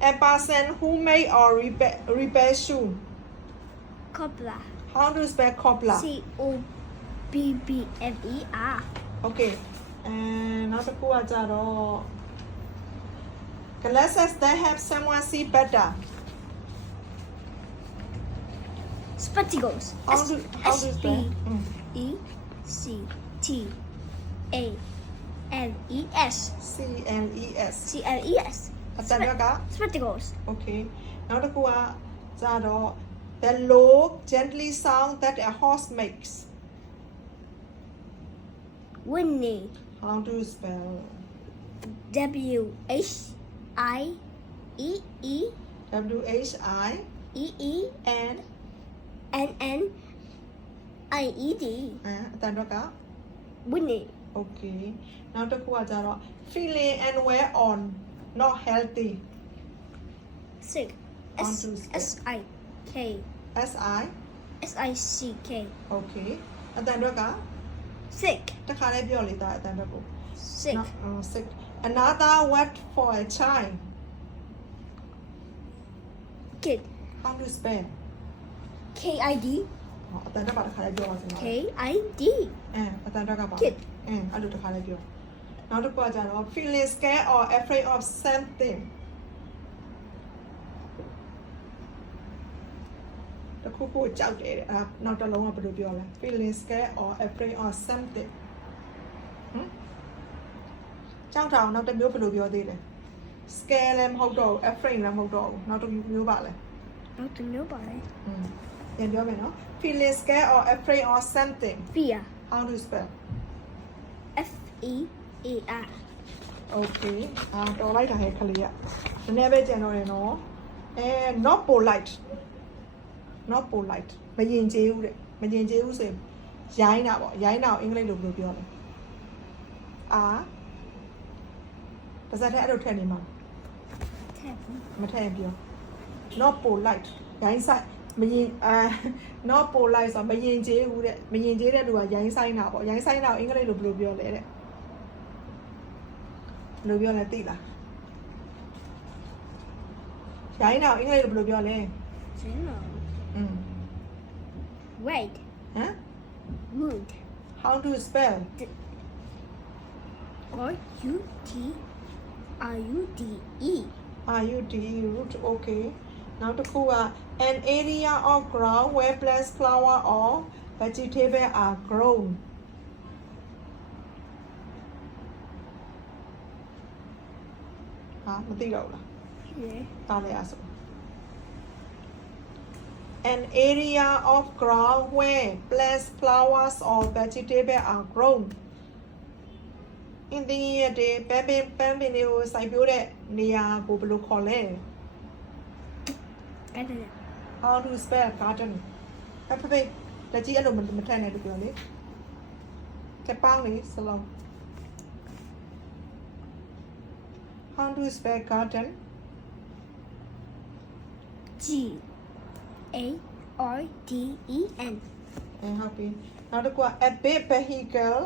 A person who make or repair shoe. Cobbler. How do you spell cobbler? Cobbler. Okay. And နောက်တစ်ခုကကြတော့ glasses that help someone see better. Spectacles. How do you spell? S-P-E-C-T-A-L-E-S. CLES. C-L-E-S. အတန်က Spectacles. Okay. နောက်တစ်ခုကကြတော့ the low gently sound that a horse makes. Winnie. How do you spell? W-H-I-E-E. W-H-I-E-E and N-N-I-E-D. အတန်က Winnie. Okay. နောက်တစ်ခုကကြတော့ feeling and wear on not healthy. Sick. On to spell. S-I-K. S-I S-I-C-K. Okay. အတန်က Sick. တခါလေးပြောလေတာအတန်ကို Sick. Sick. Another word for a child. Kid. How do you spell? K-I-D. အတန်ပါတခါလေးပြောပါစမ်း K-I-D. အတန်ကပါ Kid. အဲ့လိုတခါလေးပြောနောက်တစ်ခုကကြတော့ feeling scared or afraid of something တခုခုကြောက်တယ်တဲ့နောက်တစ်လုံးကဘယ်လိုပြောလဲ feeling scared or afraid of something ကြောက်တာနောက်တစ်မျိုးဘယ်လိုပြောသေးလဲ scare လည်းမဟုတ်တော့ဘူး afraid လည်းမဟုတ်တော့ဘူးနောက်တစ်မျိုးပါလဲ Not to nobody. ပြန်ပြောမယ်နော် feeling scared or afraid of something Fear. how do you spell F-E-A-R. Okay တော်လိုက်တာဟဲ့ခလေးကနည်းနည်းပဲကြံတော့တယ်နော်not polite မယဉ်ကျေးဘူးတဲ့မယဉ်ကျေးဘူးဆိုရင်ရိုင်းတာပေါ့ရိုင်းတာကိုအင်္ဂလိပ်လိုဘယ်လိုပြောလဲပါဇက်ထဲအဲ့လိုထည့်နေမှာ Ten. မထည့်ရင်ပြော not polite ရိုင်းဆိုင်မယဉ်not polite ဆိုမယဉ်ကျေးဘူးတဲ့မယဉ်ကျေးတဲ့လူကရိုင်းဆိုင်တာပေါ့ရိုင်းဆိုင်တာကိုအင်္ဂလိပ်လိုဘယ်လိုပြောလဲတဲ့ဘယ်လိုပြောလဲသိလားရိုင်းတာကိုအင်္ဂလိပ်လိုဘယ်လိုပြောလဲ Zero. Wait. ဟမ် Wood. how do you spell R-U-T-R-U-D-E. RUD root okay နောက်တစ်ခုက an area of ground where plants flower or vegetable are grown မသိတော့ဘူးလား Yeah. တားလိုက်ရဆို an area of ground where plants flowers or vegetable are grown in the day ပန်းပင်တွေကိုစိုက်ပျိုးတဲ့နေရာကိုဘယ်လိုခေါ်လဲ I don't know. how to spell garden ဖေလက်ကြီးအဲ့လိုမထည့်နဲ့တူပြောလေကပောင်းလေးစလုံး how to spell garden G-A-R-D-E-N. happy နောက်တစ်ခုက a big vehicle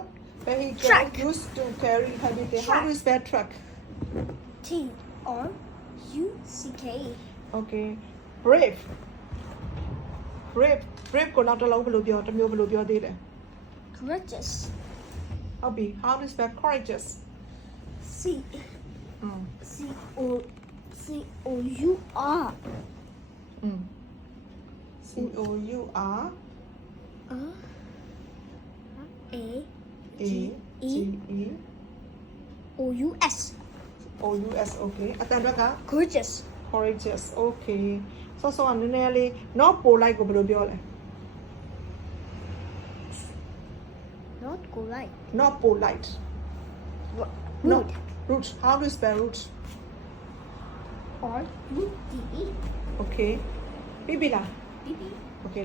Truck. used to carry heavy things how to spell truck T-R-U-C-K. okay brave ကိုနောက်တစ်လုံးဘယ်လိုပြောတစ်မျိုးဘယ်လိုပြောသေးလဲ Courageous. ဟုတ်ပြီ how to spell courageous C- C-O-U-R. C-O-U-R A-G-E O-U-S. O-U-S okay အတန်ဘက်က Courageous. courageous okay ဆော့ဆော့ကနည်းနည်းလေး not polite ကိုဘယ်လိုပြောလဲ Not polite. not polite Rude. root how do you spell root R-U-D-E. okay ပြီလား B-B. okay